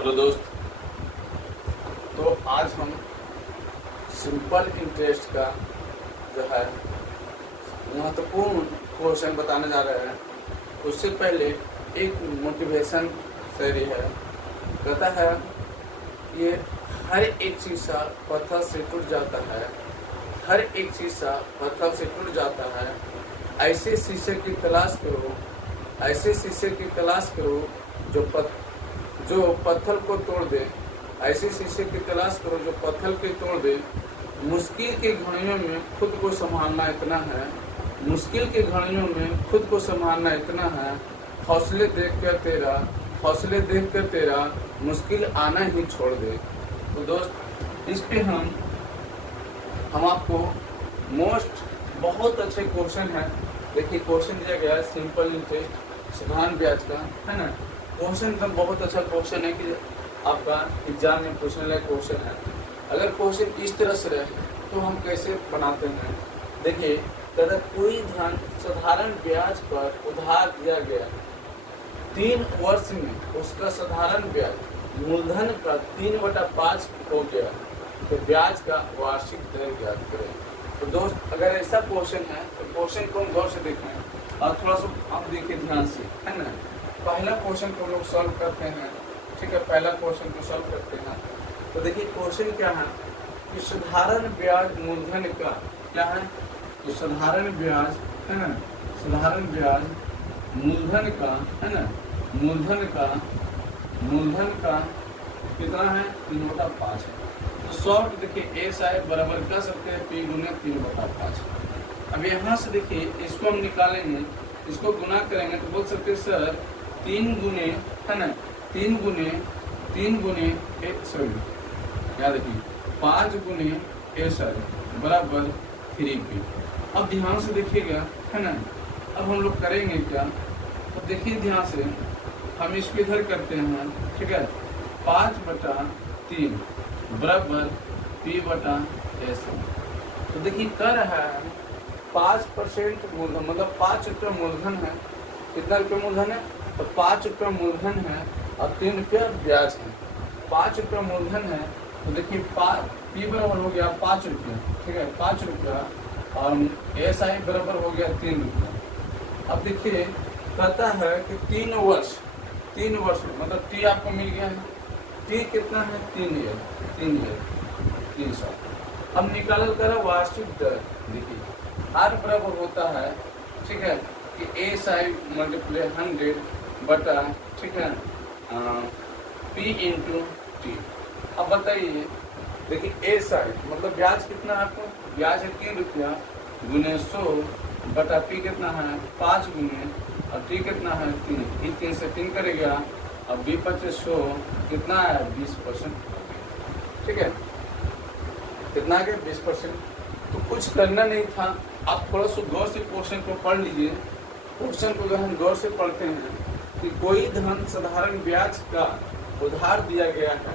Hello दोस्त। तो आज हम सिंपल इंटरेस्ट का जो है महत्वपूर्ण क्वेश्चन बताने जा रहे हैं। उससे पहले एक मोटिवेशन शेयरी है। कहता है कि हर एक शीशा पत्थर से टूट जाता है, हर एक शीशा पत्थर से टूट जाता है। ऐसे शीशे की तलाश करो, ऐसे शीशे की तलाश करो जो पत्थर को तोड़ दे। ऐसे शीशे की तलाश करो जो पत्थर के तोड़ दे। मुश्किल की घड़ियों में खुद को संभालना इतना है, मुश्किल की घड़ियों में खुद को संभालना इतना है। हौसले देख कर तेरा मुश्किल आना ही छोड़ दे। तो दोस्त, इस पे हम आपको बहुत अच्छे क्वेश्चन है। देखिए, क्वेश्चन दिया गया है सिंपल इंटरेस्ट, साधारण ब्याज का, है ना। क्वेश्चन एकदम बहुत अच्छा क्वेश्चन है कि आपका एग्जाम में पूछने लायक क्वेश्चन है। अगर क्वेश्चन इस तरह से रहे तो हम कैसे बनाते हैं। देखिए, अगर कोई धन साधारण ब्याज पर उधार दिया गया 3 वर्ष में, उसका साधारण ब्याज मूलधन का 3/5 हो गया, तो ब्याज का वार्षिक दर ज्ञात करें। तो दोस्त, अगर ऐसा क्वेश्चन है तो क्वेश्चन को हम गौर से देखें और थोड़ा सा आप देखिए ध्यान से, है ना। पहला क्वेश्चन को लोग सॉल्व करते हैं, ठीक है। पहला क्वेश्चन को सॉल्व करते हैं तो देखिए क्वेश्चन क्या है कि साधारण ब्याज मूलधन का क्या है, कि साधारण ब्याज, है ना, साधारण ब्याज मूलधन का, है ना, मूलधन का कितना है, 3/5 है। तो सॉल्व देखिए ए साहब बराबर कर सकते हैं P गुने 3/5। अब यहाँ से देखिए इसको हम निकालेंगे, इसको गुना करेंगे तो बोल सकते हैं सर 3 गुने, है ना, 3 गुने याद रखिए 5 गुने ए सर बराबर 3P। अब ध्यान से देखिएगा, है ना। अब हम लोग करेंगे क्या, तो देखिए ध्यान से हम इसको इधर करते हैं, ठीक है। 5/3 बराबर P/S। तो देखिए कर रहा है 5% मूलधन, मतलब 5 रुपये मूलधन है। कितना रुपये मूलधन है, तो 5 रुपये मूलधन है और 3 रुपया ब्याज है। 5 रुपये मूलधन है तो देखिए P बराबर हो गया 5 रुपया, ठीक है, 5 रुपया, और SI बराबर हो गया 3 रुपया। अब देखिए कहता है कि 3 वर्ष मतलब T आपको मिल गया है। T कितना है, 3 ईयर, 300। अब निकाल कर वार्षिक दर देखिए R बराबर होता है, ठीक है, कि SI मल्टीप्लाई 100 बटा, ठीक है, P × T। अब बताइए, देखिए SI मतलब ब्याज कितना है आपको, ब्याज है 3 रुपया गुने 100 बटा P कितना है 5 गुने, और T कितना है 3, 3 से 3 करेगा, और 20/100 कितना है 20%, ठीक है। कितना है 20%। तो कुछ करना नहीं था, आप थोड़ा सा गौर से क्वेश्चन को पढ़ लीजिए। क्वेश्चन को अगर हम गौर से पढ़ते हैं कि कोई धन साधारण ब्याज का उधार दिया गया है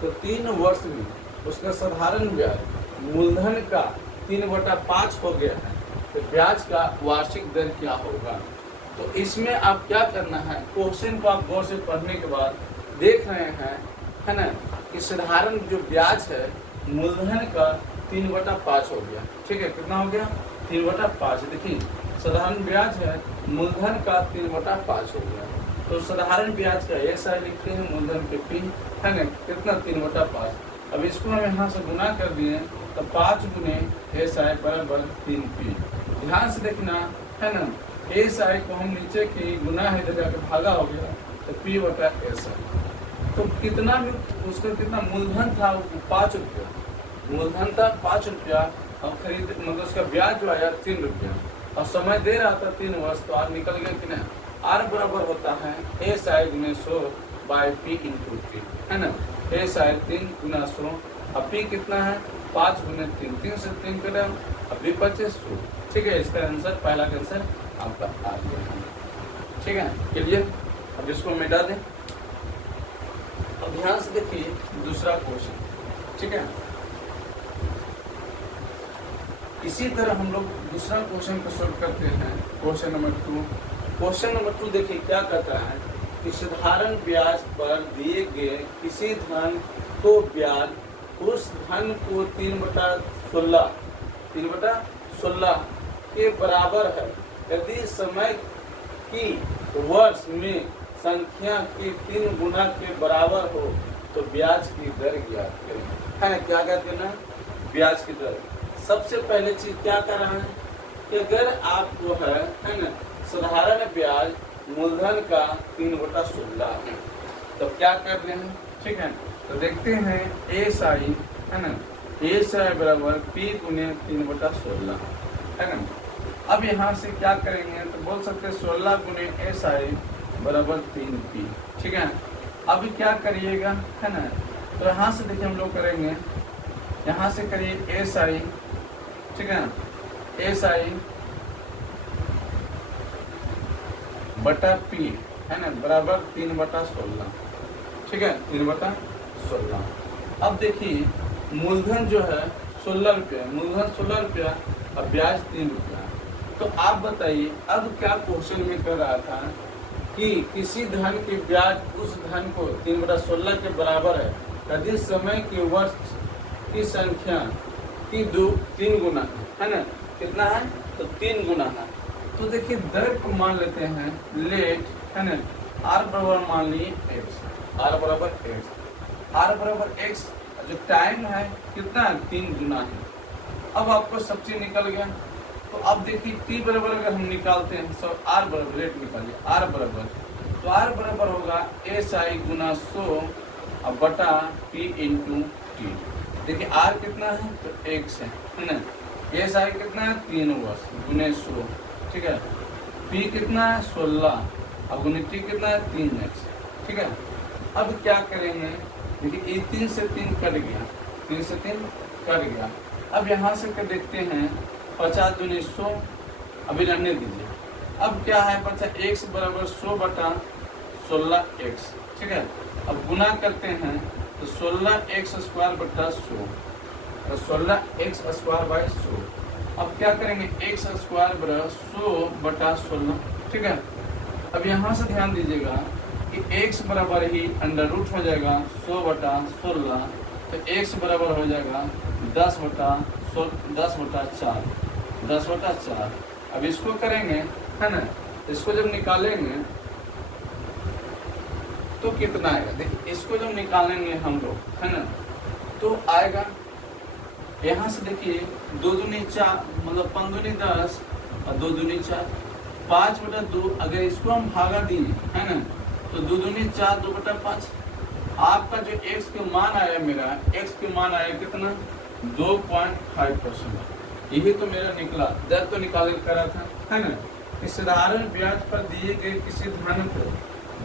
तो 3 वर्ष में उसका साधारण ब्याज मूलधन का 3/5 हो गया है, तो ब्याज का वार्षिक दर क्या होगा। तो इसमें आप क्या करना है, क्वेश्चन को आप गौर से पढ़ने के बाद देख रहे हैं, है ना, कि साधारण जो ब्याज है मूलधन का 3/5 हो गया, ठीक है। कितना हो गया, 3/5। देखिए साधारण ब्याज है मूलधन का 3/5 हो गया, तो साधारण ब्याज का SI लिखते हैं, मूलधन के P, है ना, कितना 3/5। अब इसको हम यहाँ से गुना कर दिए तो 5 गुने SI बराबर 3P। ध्यान से देखना, है ना, SI को हम नीचे की गुना है इधर जाकर भागा हो गया तो P/SI। तो कितना भी उसका कितना मूलधन था, 5 रुपया मूलधन था, 5 रुपया, और खरीद मतलब उसका ब्याज जो आया 3 रुपया, और समय दे रहा था 3 वर्ष, तो R निकल गया कि नहीं। R बराबर होता है SI गुने 100 बाय P × T, है ना। SI 3 गुना 100, और P कितना है 5 गुने 3, 3 से 3 करें, और 20/100, ठीक है। इसका आंसर, पहला का आंसर आपका आ गया, ठीक है, क्लियर। अब इसको मिटा दें। अब ध्यान से देखिए दूसरा क्वेश्चन, ठीक है। इसी तरह हम लोग दूसरा क्वेश्चन को सॉल्व करते हैं, क्वेश्चन नंबर 2। क्वेश्चन नंबर 2 देखिए क्या कहता है कि साधारण ब्याज पर दिए गए किसी धन को ब्याज उस धन को 3/16 के बराबर है यदि समय की वर्ष में संख्या के 3 गुना के बराबर हो तो ब्याज की दर ज्ञात करें। है ना, क्या ज्ञात करना है? ब्याज की दर। सबसे पहले चीज क्या कर रहा है कि अगर आपको है ना साधारण ब्याज मूलधन का 3/16 है तो क्या कर रहे हैं, ठीक है। तो देखते हैं SI है ना, SI बराबर P गुने 3/16 है ना। अब यहाँ से क्या करेंगे तो बोल सकते हैं 16 गुने SI बराबर 3P, ठीक है। अब क्या करिएगा है ना, तो यहाँ से देखिए हम लोग करेंगे, यहाँ से करिए SI, ठीक है, SI बटा P है ना बराबर 3/16, ठीक है, 3/16। अब देखिए मूलधन जो है 16 रुपया, मूलधन 16 रुपया और ब्याज 3 रुपया। तो आप बताइए अब क्या क्वेश्चन में कर रहा था कि किसी धन के ब्याज उस धन को 3/16 के बराबर है यदि समय के वर्ष की संख्या की 3 गुना है ना, कितना है तो 3 गुना है। तो देखिए दर को मान लेते हैं लेट है ना, R बराबर मान लिए x, R बराबर x, जो टाइम है कितना 3 गुना है। अब आपको सब चीज निकल गया। तो अब देखिए t बराबर अगर हम निकालते हैं तो R बराबर रेट निकालिए, R बराबर, तो R बराबर होगा SI गुना 100 अब बटा P इंटू T। देखिए R कितना है तो x है ना, SI कितना है 3 वर्ष गुने 100, ठीक है। P कितना है 16 अब गुने T कितना है 3x, ठीक है। अब क्या करेंगे, देखिए 3 से 3 कट गया, 3 से 3 कट गया। अब यहाँ से कर देखते हैं 50 दूनी 100, अभी रहने दीजिए। अब क्या है बचा x बराबर 100 बटा 16x, ठीक है। अब गुना करते हैं तो 16x स्क्वायर बटा 100, तो 16x स्क्वायर बाई 100। अब क्या करेंगे x स्क्वायर बराबर 100 बटा 16, ठीक है। अब यहाँ से ध्यान दीजिएगा कि x बराबर ही अंडर रूट हो जाएगा 100 बटा 16, तो x बराबर हो जाएगा 10 बटा 4। अब इसको करेंगे है ना, इसको जब निकालेंगे तो कितना आएगा, देखिए इसको जब निकालेंगे हम लोग है ना तो आएगा यहाँ से देखिए 2 दूनी 4 मतलब 5 दूनी 10 और 2 दूनी 4, 5/2। अगर इसको हम भागा दिए है ना तो 2 दूनी 4, 2/5। आपका जो x के मान आया, मेरा x के मान आया कितना 2.5%। यही तो मेरा निकला, दर तो निकाल करा था है ना। इस साधारण ब्याज पर दिए गए किसी धन को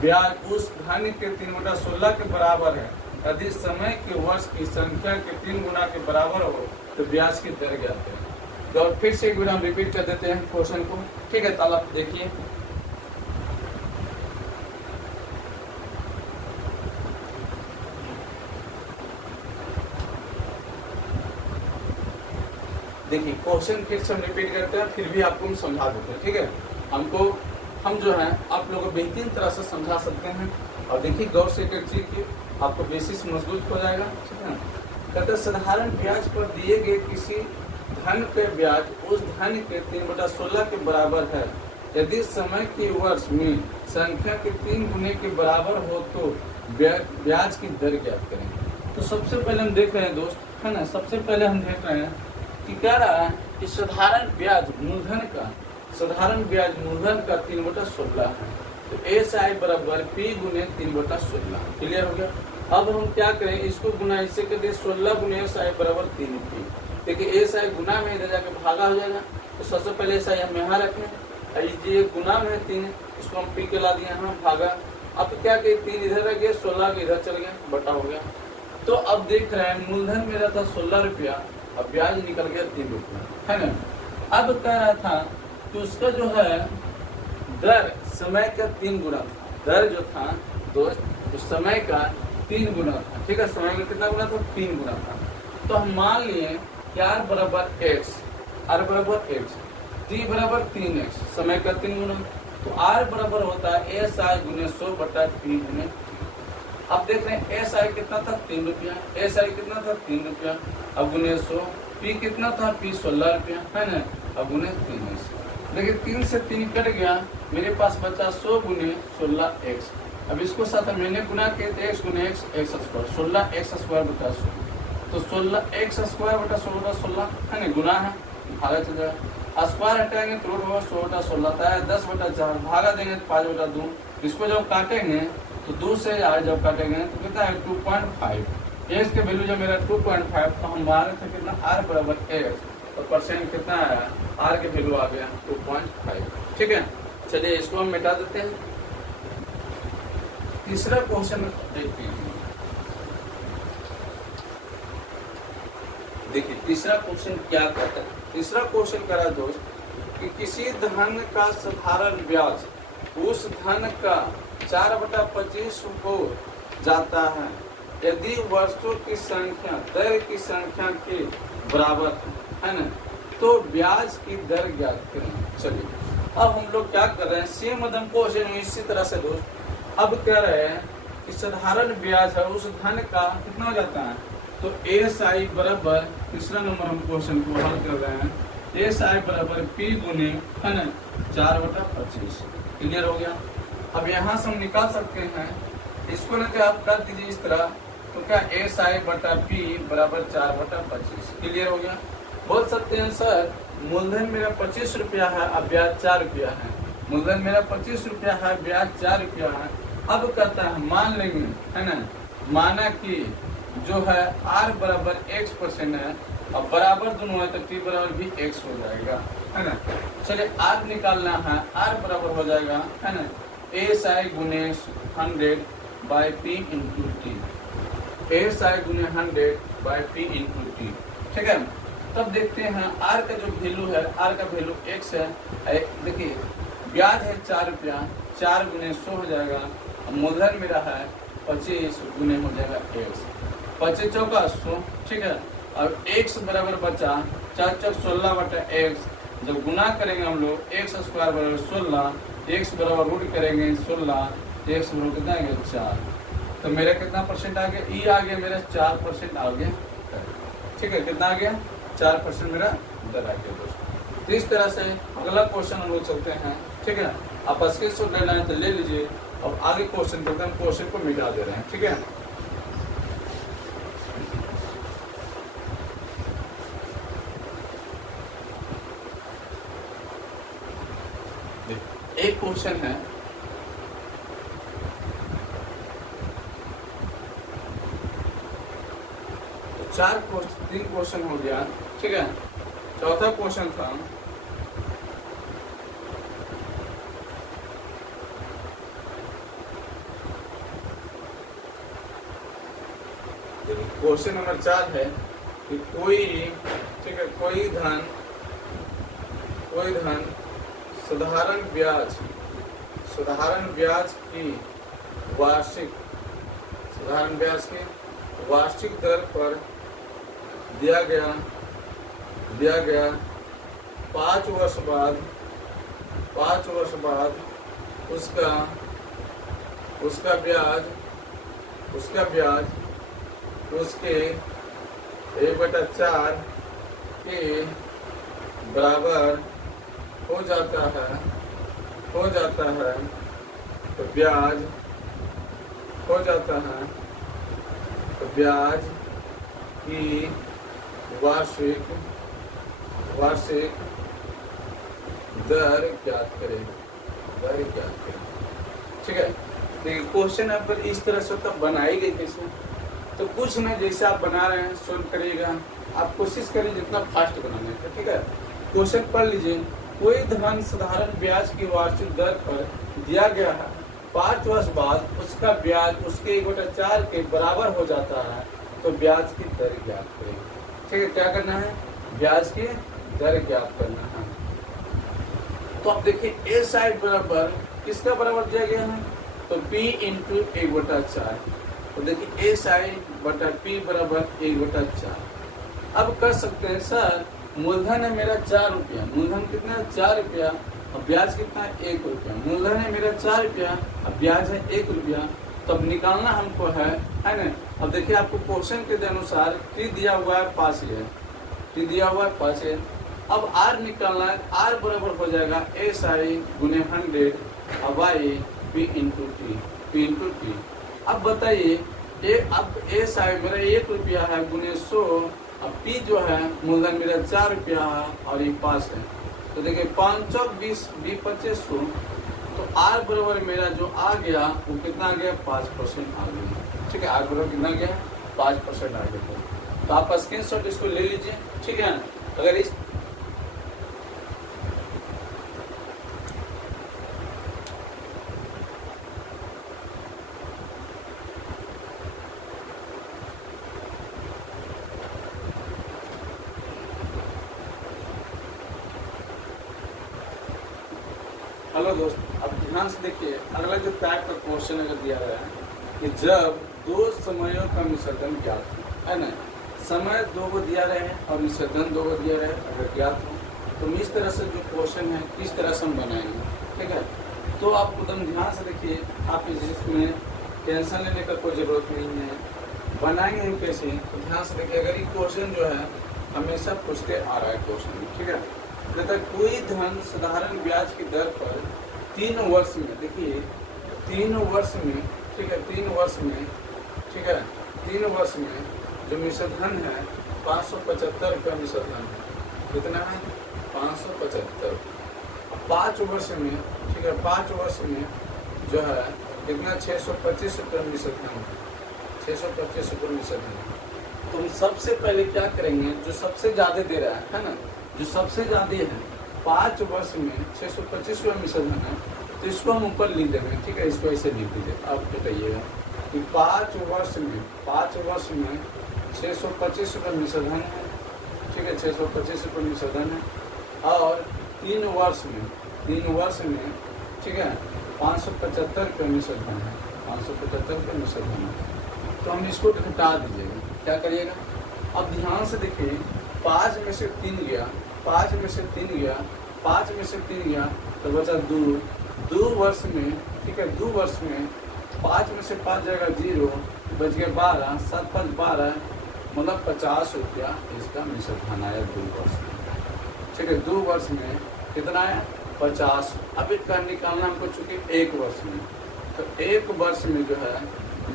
ब्याज उस धन के 3/16 के बराबर है यदि समय के वर्ष की संख्या के 3 गुना के बराबर हो तो ब्याज की दर ज्ञात करें। तो फिर से एक बार हम रिपीट कर देते हैं क्वेश्चन को, ठीक है। ताला देखिए देखिए क्वेश्चन फिर से हम रिपीट करते हैं, फिर भी आपको हम समझा देते हैं, ठीक है। हम जो है आप लोगों को बेहतरीन तरह से समझा सकते हैं। और देखिए गौर से एक चीज की आपको बेसिस मजबूत हो जाएगा, ठीक है। कहते हैं साधारण ब्याज पर दिए गए किसी धन के ब्याज उस धन के 3/16 के बराबर है यदि समय के वर्ष में संख्या के 3 गुने के बराबर हो तो ब्याज की दर ज्ञात करें। तो सबसे पहले हम देख रहे हैं दोस्त है ना, सबसे पहले हम देख रहे हैं कि कह रहा है कि साधारण ब्याज मूलधन का 3/16 है। तो SI बराबर P गुने 3/16, क्लियर हो गया। अब हम क्या करें, इसको गुना इससे कर दे 16 गुने SI बराबर 3P। देखिए SI गुना में इधर जाके भागा हो जाएगा, तो सबसे पहले SI हम यहाँ रखें, ये गुना में 3, इसको हम P के ला दिया यहाँ भागा। अब क्या कि 3 इधर रह गया, 16 के इधर चल गया, बटा हो गया। तो अब देख रहे हैं मूलधन मेरा था 16 रुपया और ब्याज निकल गया 3 रुपया है ना। अब कह रहा था कि उसका जो है दर समय का 3 गुना था, दर जो था दोस्त तो समय का 3 गुना था, ठीक है। समय का कितना गुना था 3 गुना था। तो हम मान लिए कि R बराबर x, T बराबर 3x, समय का 3 गुना। तो आर बराबर होता है एस आई गुने 100 बटा पी गुने। अब देख रहे हैं एस आई कितना था 3 रुपया, एस आई कितना था 3 रुपया, अब गुने 100, पी कितना था पी 16 रुपया है ना, अब गुने 3 देखिए 3 से 3 कट गया, मेरे पास बचा 100 गुने 16 एक्स। अब इसको साथ मैंने गुना किया तो एक्स गुने x x square 16 x square बटा 100, तो 16 एक्स स्क्वायर बटा 16 है ना, गुना है भागा चल जाएगा, स्क्वायर हटाएंगे तो रूट होगा 100 बटा 16 10 बटा 4 भागा देंगे तो 5 बटा 2, इसको जब काटेंगे तो 2 से 8 जब काटेंगे तो कितना है 2.5, एक्स के वैल्यू जब मेरा 2.5 तो हम मारे थे कितना आर बराबर एक्स, तो परसेंट कितना आया आर के वैल्यू आ गया 2.5। ठीक है, चलिए इसको हम मिटा देते हैं। तीसरा क्वेश्चन देखते हैं, देखिए तीसरा क्वेश्चन क्या कहता है। तीसरा क्वेश्चन कह रहा दोस्त कि किसी धन का साधारण ब्याज उस धन का 4/25 हो जाता है यदि वर्षों की संख्या दर की संख्या के बराबर है ना, तो ब्याज की दर ज्ञात करें। चलिए अब हम लोग क्या कर रहे हैं, सेम मदम क्वेश्चन इसी तरह से दोस्त। अब कह रहे हैं कि साधारण ब्याज है उस धन का कितना हो जाता है, तो एस आई बराबर तीसरा नंबर हम क्वेश्चन को हल कर रहे हैं, एस आई बराबर पी गुने है ना 4/25। क्लियर हो गया। अब यहाँ से हम निकाल सकते हैं इसको, ना क्या आप कर दीजिए इस तरह, तो क्या एस आई बटा पी बराबर 4/25। क्लियर हो गया। बोल सकते हैं सर मूलधन मेरा 25 रुपया है, अब ब्याज 4 रुपया है, मूलधन मेरा 25 रुपया है, ब्याज 4 रुपया है। अब कहता है मान लेंगे है ना, माना कि जो है आर बराबर x% है, अब बराबर दोनों है तो टी बराबर भी x हो जाएगा है ना। चलिए आर निकालना है, आर बराबर हो जाएगा है ना एस आई गुने 100 by P into T, S I गुने 100 बाई पी इंटू टी। ठीक है, तब देखते हैं आर का जो वैल्यू है, आर का वैल्यू x है। देखिए ब्याज है 4 रुपया, 4 गुने 100 हो जाएगा, मूलधन मेरा है 25 गुने हो जाएगा x, 25 चौका 100। ठीक है, अब x बराबर बचा 4 चौक 16 बटा x, जब गुना करेंगे हम लोग x स्क्वायर बराबर 16, x बराबर रूट करेंगे 16, x बराबर कितना आ गया 4, तो मेरा कितना परसेंट आ गया, ई आ गया मेरा 4% आ गया। ठीक है, कितना आ गया 4% मेरा दर आ गया दोस्तों। तो इस तरह से अगला क्वेश्चन हम लोग चलते हैं। ठीक है, आप स्क्रीनशॉट लेना है तो ले लीजिए, और आगे क्वेश्चन चलते हैं, क्वेश्चन को मिटा दे रहे हैं। ठीक है, एक क्वेश्चन है, तो 3 क्वेश्चन हो गया। ठीक है, चौथा क्वेश्चन था क्वेश्चन नंबर 4 है कि कोई, ठीक है, कोई धन साधारण ब्याज की वार्षिक दर पर दिया गया 5 वर्ष बाद उसका ब्याज उसके 1/4 के बराबर हो जाता है, तो ब्याज की वार्षिक दर ज्ञात करें। ठीक है, देखिए क्वेश्चन आप इस तरह से तब बनाई गई कैसे, तो कुछ नहीं, जैसे आप बना रहे हैं सोल्व करिएगा, आप कोशिश करिए जितना फास्ट बनाने का। ठीक है, क्वेश्चन पढ़ लीजिए। कोई धन साधारण ब्याज की वार्षिक दर पर दिया गया है, 5 वर्ष बाद उसका ब्याज उसके 1/4 के बराबर हो जाता है, तो ब्याज की दर ज्ञात करें। ठीक है, क्या करना है, ब्याज की दर ज्ञात करना है। तो अब देखिए ए साइड बराबर किसका बराबर दिया गया है, तो P इंटू 1/4, तो देखिए ए साइड बटा P बराबर 1/4। अब कर सकते हैं सर मूलधन है मेरा 4 रुपया, मूलधन कितना है 4 रुपया, अब ब्याज कितना है 1 रुपया, मूलधन है मेरा 4 रुपया, अब ब्याज है 1 रुपया, तो अब निकालना हमको है ना। अब देखिए आपको क्वेश्चन के अनुसार टी दिया हुआ है 5 है, टी दिया हुआ है 5 है। अब आर निकालना है, आर बराबर हो जाएगा एस आई गुने 100 अब आई पी इंटू टी। अब बताइए अब एस आई मेरा 1 रुपया है गुने 100, अब पी जो है मूलधन मेरा 4 रुपया है और ये 5 है, तो देखिए 5 चौक 20 2500, तो आर बराबर मेरा जो आ गया वो कितना आ गया 5% आ गया। ठीक है, आर बराबर कितना गया 5% आ गया। तो आप स्क्रीनशॉट इसको ले लीजिए। ठीक है, अगर इस हेलो दोस्त, अब ध्यान से देखिए अगला जो टाइप का क्वेश्चन अगर दिया गया है कि जब 2 समयों का विसर्जन ज्ञात हो, है ना, समय 2 को दिया रहे हैं और विसर्जन 2 को दिया रहे अगर ज्ञात हो, तो इस तरह से जो क्वेश्चन है किस तरह से हम बनाएंगे। ठीक है, तो आप एकदम ध्यान से देखिए, आप इसमें टेंशन लेने का कोई ज़रूरत नहीं है, बनाएंगे हम कैसे, तो ध्यान से देखिए। अगर ये क्वेश्चन जो है हमेशा पूछते आ रहा है क्वेश्चन, ठीक है, कहता है कोई धन साधारण ब्याज की दर पर 3 वर्ष में, देखिए 3 वर्ष में, ठीक है 3 वर्ष में, ठीक है 3 वर्ष में जो मिश्रधन है 575 रुपया मिश्रधन है, कितना है 575। 5 वर्ष में, ठीक है 5 वर्ष में जो है कितना 625 रुपया मिश्रधन है, 625 रुपये मिश्रधन है। तो हम सबसे पहले क्या करेंगे, जो सबसे ज़्यादा दे रहा है ना, जो सबसे ज़्यादा है 5 वर्ष में 625 रुपये मिश्रधन है, तो इसको हम ऊपर लिख देंगे। ठीक है, इसको ऐसे लिख दीजिए। आप बताइएगा कि 5 वर्ष में 625 रुपये मिश्रधन है, ठीक है 625 रुपये मिश्रधन है, और 3 वर्ष में ठीक है 575 रुपये मिश्रधन है, 575 रुपये मिश्रधन है। तो हम इसको घटा दीजिएगा, क्या करिएगा। अब ध्यान से देखिए 5 में से 3 गया, 5 में से 3 गया, 5 में से 3 गया, तो बचा 2 वर्ष में, ठीक है 2 वर्ष में 5 में से 5 जाएगा 0, बच गया 12, 7 5 12, मतलब 50 रुपया इसका मिश्रधन आया 2 वर्ष में। ठीक है, 2 वर्ष में कितना आया 50। अब इसका निकालना हमको चूँकि 1 वर्ष में, तो 1 वर्ष में जो है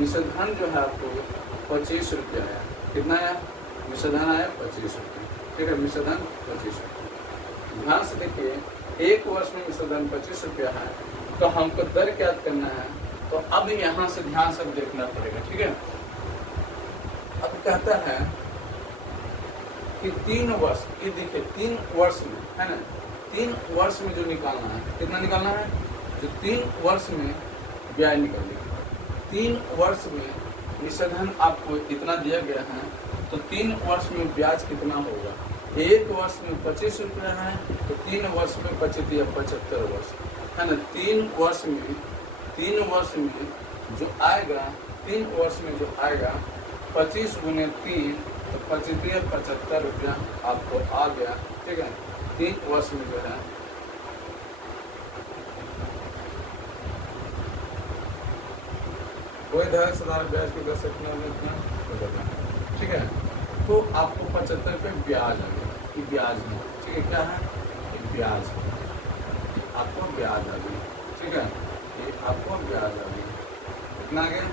मिश्रधन जो है आपको 25 रुपया आया। कितना आया मिश्रधन आया 25 रुपये। ठीक है, मिश्रधन 25 रुपये। ध्यान से देखिए 1 वर्ष में मिश्रधन 25 रुपया है, तो हमको दर ज्ञात करना है। तो अब यहाँ से ध्यान से देखना पड़ेगा। ठीक है, अब कहता है कि 3 वर्ष, ये देखिए 3 वर्ष में है ना, 3 वर्ष में जो निकालना है, कितना निकालना है, जो 3 वर्ष में ब्याज निकालिए। 3 वर्ष में मिश्रधन आपको इतना दिया गया है, तो 3 वर्ष में ब्याज कितना होगा। 1 वर्ष में 25 रुपया है, तो 3 वर्ष में 25 या 75 वर्ष है ना। 3 वर्ष में जो आएगा, 3 वर्ष में जो आएगा 25 गुने 3, तो 25 या 75 रुपया आपको आ गया। ठीक है, 3 वर्ष में जो है कोई धन साधारण ब्याज की दर से कितना। ठीक है, तो आपको 75 रुपये ब्याज आ गया, ये ब्याज है। ठीक है, क्या है ये ब्याज, आपको ब्याज आ गई। ठीक है, ये आपको ब्याज आ गई, कितना आ गया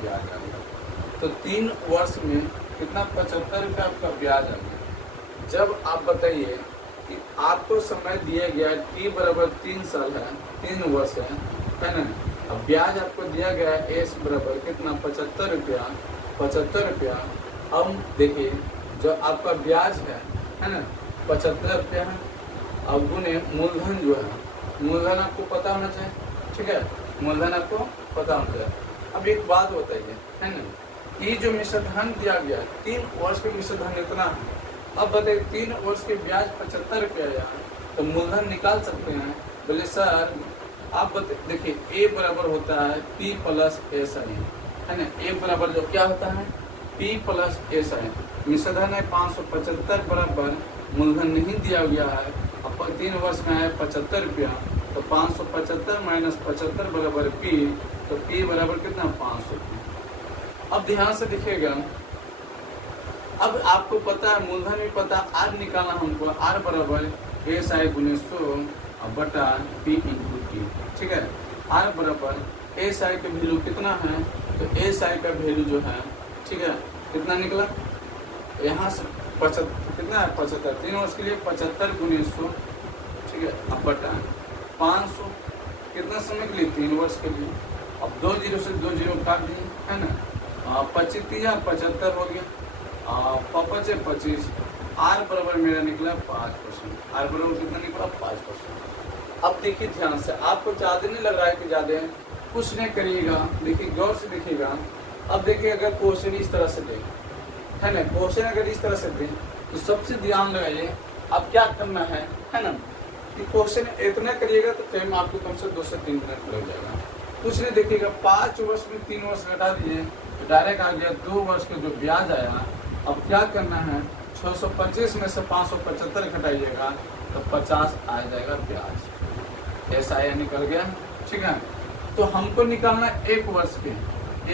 ब्याज आ गया। तो 3 वर्ष में कितना 75 रुपये आपका ब्याज आ गया। जब आप बताइए कि आपको समय दिया गया t बराबर 3 साल है, 3 वर्ष है ना। अब ब्याज आपको दिया गया है एस बराबर कितना 75 रुपया। अब देखिए जो आपका ब्याज है ना 75 रुपया है, अब गुने मूलधन जो है, मूलधन आपको पता होना चाहिए। ठीक है, मूलधन आपको पता होना चाहिए। अब एक बात बताइए है ना, ये जो मिश्रधन दिया गया 3 वर्ष के मिश्रधन इतना है। अब बताइए 3 वर्ष के ब्याज 75 रुपया है, तो मूलधन निकाल सकते हैं। बोले सर आप देखिए ए बराबर होता है P प्लस एस आई है ना। ए बराबर जो क्या होता है P प्लस एस आई, मिश्रधन है 575 बराबर मूलधन नहीं दिया गया है, अब 3 वर्ष में आया 75 रुपया, तो 575 माइनस 75 बराबर पी, तो पी बराबर कितना 500। अब ध्यान से देखिएगा, अब आपको पता है मूलधन भी पता, आर निकालना हमको, आर बराबर एस आई गुने 100 बटा पी इंटू टी। ठीक है, आर बराबर एस आई का वैल्यू कितना है, तो एस आई का वैल्यू जो है, ठीक है, कितना निकला यहाँ से 75, कितना है 75, 3 वर्ष के लिए 75 गुने 100, ठीक है, अब बटा 500, कितना समय के लिए 3 वर्ष के लिए। अब 2 जीरो से 2 जीरो काट दिए, है ना, 25 या 75 हो गया, 25, आर बराबर मेरा निकला 5%, आर बराबर कितना निकला 5%। अब देखिए ध्यान से, आपको ज्यादा नहीं लग रहा है कि ज्यादा है, कुछ नहीं करिएगा, देखिए गौर से देखिएगा। अब देखिए अगर क्वेश्चन इस तरह से दें, है ना, क्वेश्चन अगर इस तरह से दें तो सबसे ध्यान लगाइए, अब क्या करना है ना, कि क्वेश्चन इतना करिएगा तो टाइम आपको कम से 2 से 3 मिनट लग जाएगा। कुछ नहीं देखिएगा, 5 वर्ष में 3 वर्ष घटा दिए तो डायरेक्ट आ गया 2 वर्ष का जो ब्याज आया। अब क्या करना है, 625 में से 575 घटाइएगा तो 50 आ जाएगा ब्याज, ऐसा आया निकल गया। ठीक है, तो हमको निकालना 1 वर्ष के,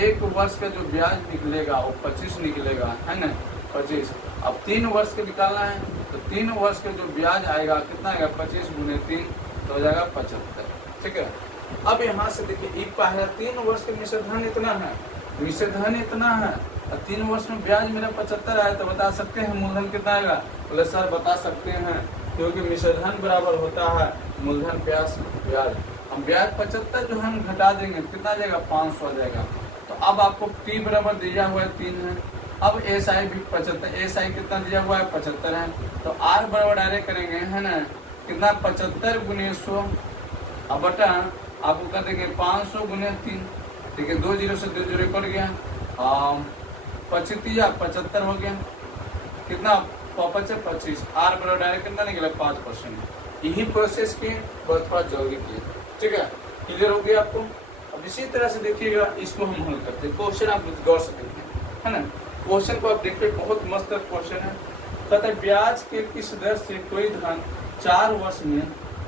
1 वर्ष का जो ब्याज निकलेगा वो 25 निकलेगा, है ना 25। अब 3 वर्ष के निकालना है तो 3 वर्ष के जो ब्याज आएगा कितना आएगा, 25 गुने 3 तो हो जाएगा 75। ठीक है, अब यहाँ से देखिए एक है 3 वर्ष के मिश्रधन इतना है, मिश्रधन इतना है और 3 वर्ष में ब्याज मेरा 75 आया, तो बता सकते हैं मूलधन कितना आएगा। बोले सर बता सकते हैं, क्योंकि मिश्रधन बराबर होता है मूलधन प्लस ब्याज। हम ब्याज 75 जो हम घटा देंगे कितना आ जाएगा, 500 आ जाएगा। तो अब आपको टी बराबर दिया हुआ है 3 है, अब एस आई भी 75, एस आई कितना दिया हुआ है 75 है, तो आर बराबर डायरेक्ट करेंगे, है ना, कितना 75 गुने 100 अब बटा आपको कर देंगे 500 गुने 3, ठीक है, 2 जीरो से 2 जीरो कट गया, 25 या 75 हो गया, कितना 25, आर बराबर डायरेक्ट कितना निकला 5%। यही प्रोसेस की बहुत थोड़ा जल्दी की। ठीक है, क्लियर हो गया आपको। अब इसी तरह से देखिएगा, इसको हम हल करते हैं। क्वेश्चन आप गौर से देखिए, है ना, क्वेश्चन को आप देखिए, बहुत मस्त क्वेश्चन है। कहता है ब्याज के किस दर से कोई धन 4 वर्ष में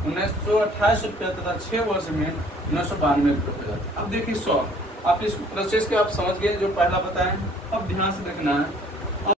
1928 रुपया तथा 6 वर्ष में 1992 रुपये हो जाता है। अब देखिए 100, आप इस प्रोसेस के आप समझ गए जो पहला बताएं। अब ध्यान से देखना है,